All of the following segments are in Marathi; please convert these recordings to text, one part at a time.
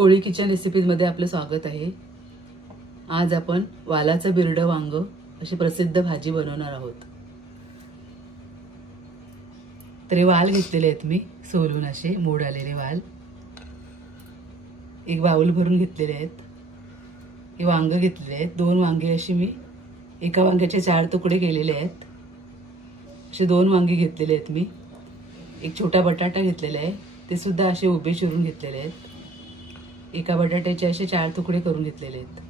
कोळी किचन रेसिपीजमध्ये आपलं स्वागत आहे। आज आपण वालाचं बिरडं वांग अशी प्रसिद्ध भाजी बनवणार आहोत। तरी वाल घेतलेले आहेत मी सोलून, असे मोड आलेले वाल एक बाउल भरून घेतलेले आहेत। हे वांग घेतलेले आहेत, 2 वांगे अशी मी एका वांग्याचे 4 तुकडे केलेले आहेत। असे 2 वांगी घेतलेले आहेत मी। एक छोटा बटाटा घेतलेला आहे, ते सुद्धा असे उभे चिरून घेतलेले आहेत। एका बटाट्याचे असे 4 तुकडे करून घेतलेले आहेत।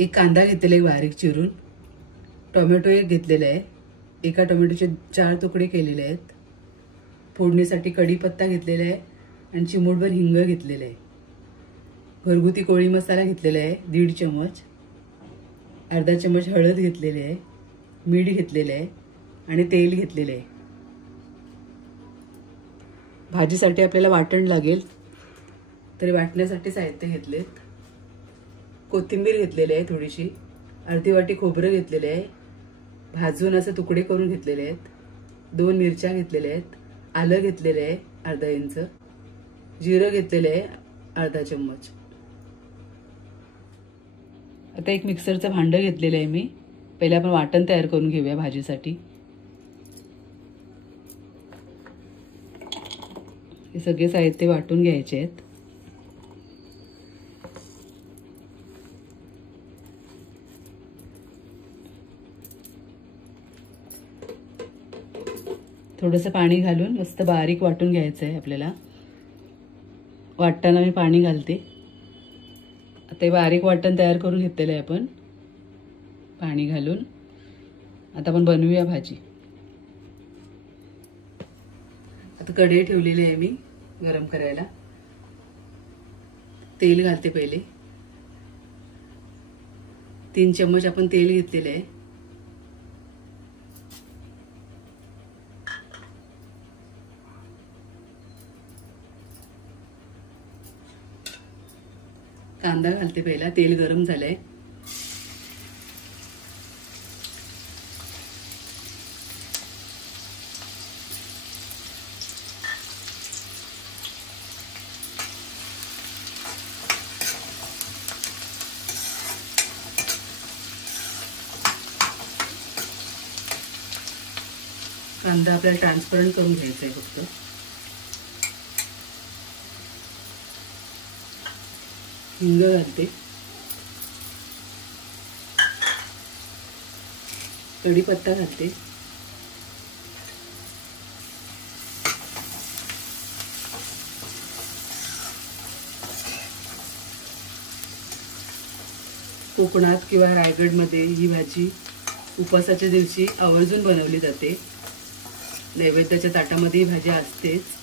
एक कांदा घेतलेला आहे बारीक चिरून। टोमॅटो एक घेतलेला आहे, एका टोमॅटोचे 4 तुकडे केलेले आहेत। फोडणीसाठी कढीपत्ता घेतलेला आहे आणि चिमूटभर हिंग घेतलेले आहे। घरगुती कोळी मसाला घेतलेला आहे 1.5 चमच। अर्धा चमच हळद घेतलेली आहे, मीठ घेतलेले आहे आणि तेल घेतलेले आहे। भाजीसाठी आपल्याला वाटण लागेल, तरी वाटण्यासाठी साहित्य घेतलेत। कोथिंबीर घेतलेली आहे थोडीशी, अर्धी वाटी खोबरं घेतलेले आहे, भाजून असे तुकडे करून घेतलेले आहेत। 2 मिरच्या घेतलेल्या आहेत, आलं घेतलेले आहे अर्धा इंच, जिरं घेतलेले आहे अर्धा चम्मच। आता एक मिक्सरचं भांडं घेतलेलं आहे मी। पहिले आपण वाटण तयार करून घेऊया भाजीसाठी। हे सगळे साहित्य वाटून घ्यायचे आहेत। थोडंसं पाणी घालून मस्त बारीक वाटून घ्यायचं आहे आपल्याला। वाटताना मी पाणी घालते। आता बारीक वाटण तयार करून घेतलेलं आहे आपण पाणी घालून। आता आपण बनवूया भाजी। आता कढई ठेवलेली आहे मी गरम करायला। तेल घालते पहिले। 3 चम्मच आपण तेल घेतलेले आहे। कांदा घालते पहिला, तेल गरम झालंय। कांदा आपल्याला ट्रान्सपरंट करून घ्यायचा आहे फक्त। हिंग घालते, कढीपत्ता घालते, कोकणात किंवा रायगडमध्ये ही भाजी उपवासाच्या दिवशी आवर्जून बनवली जाते। नैवेद्याच्या ताटामध्ये ही भाजी असतेच।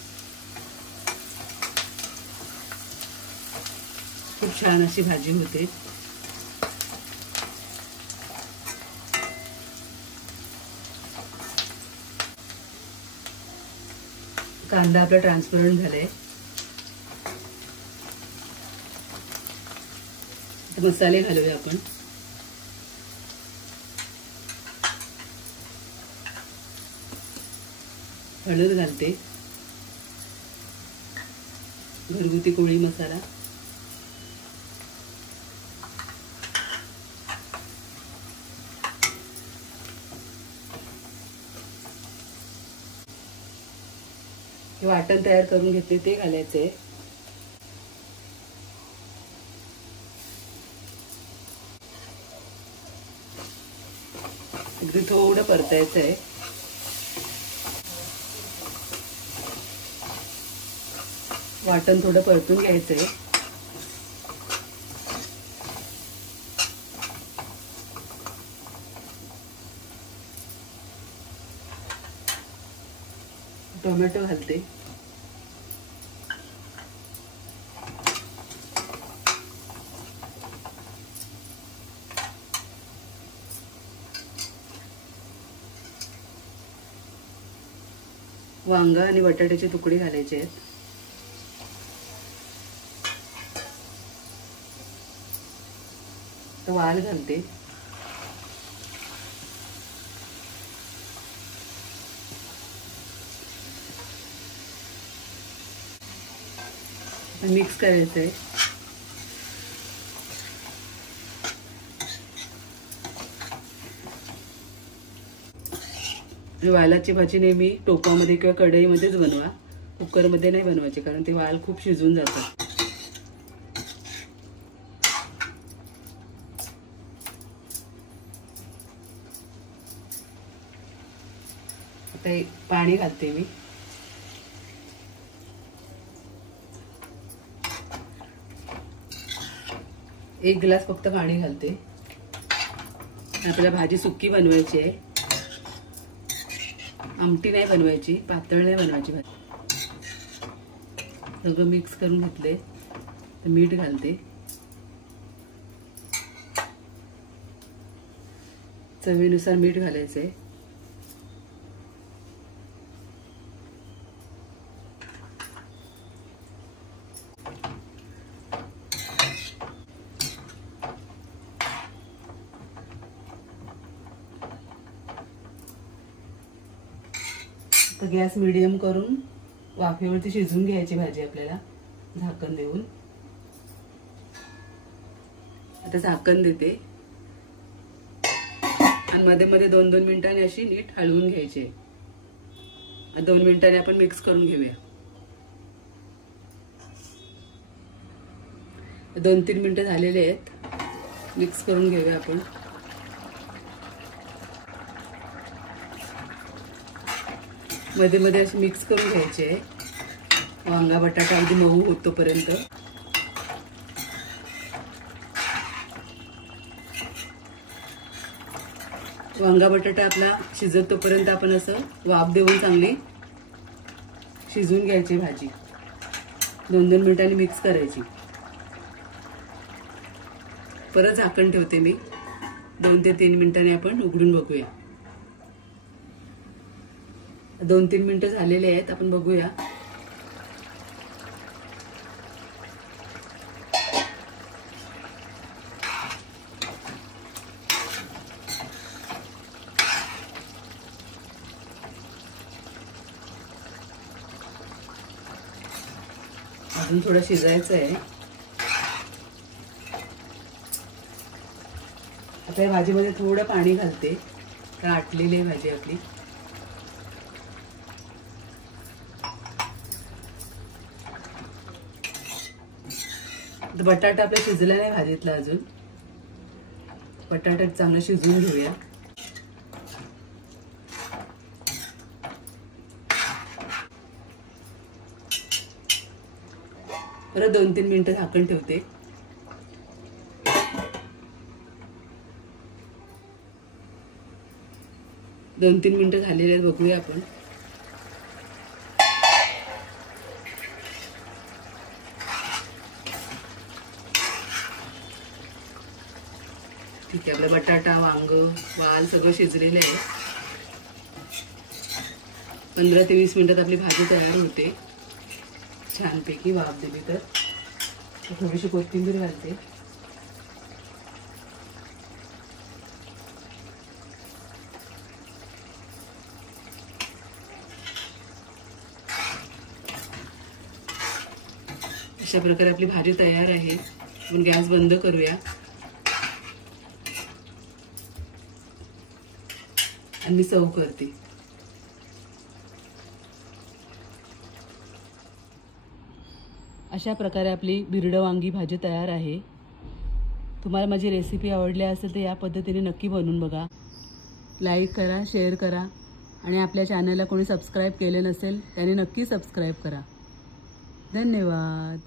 खूप छान अशी भाजी होते। कांदा आपला ट्रान्सपरंट झालाय। मसाले घालूया आपण। हळद घालते, घरगुती कोळी मसाला, हे वाटण तयार करून घेतले ते घालायचे। अगदी थोडं परतायचं आहे। वाटण थोडं परतून घ्यायचंय। टोमॅटो घालते, वांगा आणि बटाट्याचे तुकडे घालायचे आहेत। तो वाल घालते, मिक्स करायचं आहे. वालाची भाजी नेहमी टोपामध्ये किंवा कढईमध्येच बनवा, कुकरमध्ये नाही बनवायची, कारण ते वाल खूप शिजून जातात. आता पाणी घालते मी. एक ग्लास फक्त पाणी घालते. आपल्याला भाजी सुकी बनवायची आहे, आमटी नाही बनवायची, पातळ नाही बनवायची भाजी. सगळं मिक्स करून घेतले. मीठ घालते, चवीनुसार मीठ घालायचंय. तर गॅस मीडियम करून वाफेवरती शिजवून घ्यायची भाजी आपल्याला, झाकण देऊन. आता झाकण देते आणि मध्ये मध्ये 2-2 मिनिटांनी अशी नीट हलवून घ्यायची. 2 मिनिटांनी आपण मिक्स करून घेऊया. 2-3 मिनिटं झालेले आहेत, मिक्स करून घेऊया आपण. मध्ये मध्ये अशी मिक्स करून घ्यायचे. वांगा बटाटा अगदी मऊ होतोपर्यंत. वांगा बटाटा आपला शिजत तोपर्यंत आपण असं वाफ देऊन चांगली शिजवून घ्यायची भाजी. 2-2 मिनिटांनी मिक्स करायची. परत झाकण ठेवते मी. 2 ते 3 मिनिटांनी आपण उघडून बघूया. 2-3 मिनिटं झालेले आहेत, आपण बघूया. अजून थोडं शिजायचं आहे. आता या भाजीमध्ये थोडं पाणी घालते, तर आटलेली आहे भाजी आपली. बटाटा आपला शिजला नाही भाजीतला अजून. बटाटा चांगलं शिजवून घेऊया. परत 2-3 मिनिटं झाकण ठेवते. दोन 3 मिनिटं झालेले आहेत, बघूया आपण. ठीक आहे, आपला बटाटा, वांग, वाल सगळं शिजलेलं आहे. 15 ते 20 मिनिटात आपली भाजी तयार होते. छानपैकी वाफ दिली तर. थोडीशी कोथिंबीर घालते. अशा प्रकारे आपली भाजी तयार आहे. आपण गॅस बंद करूया आणि मी सर्व करते. अशा प्रकारे आपली बिरड वांगी भाजी तयार आहे. तुम्हाला माझी रेसिपी आवडली असेल तर या पद्धतीने नक्की बनवून बघा. लाईक करा, शेअर करा आणि आपल्या चॅनलला कोणी सबस्क्राईब केले नसेल त्याने नक्की सबस्क्राईब करा. धन्यवाद.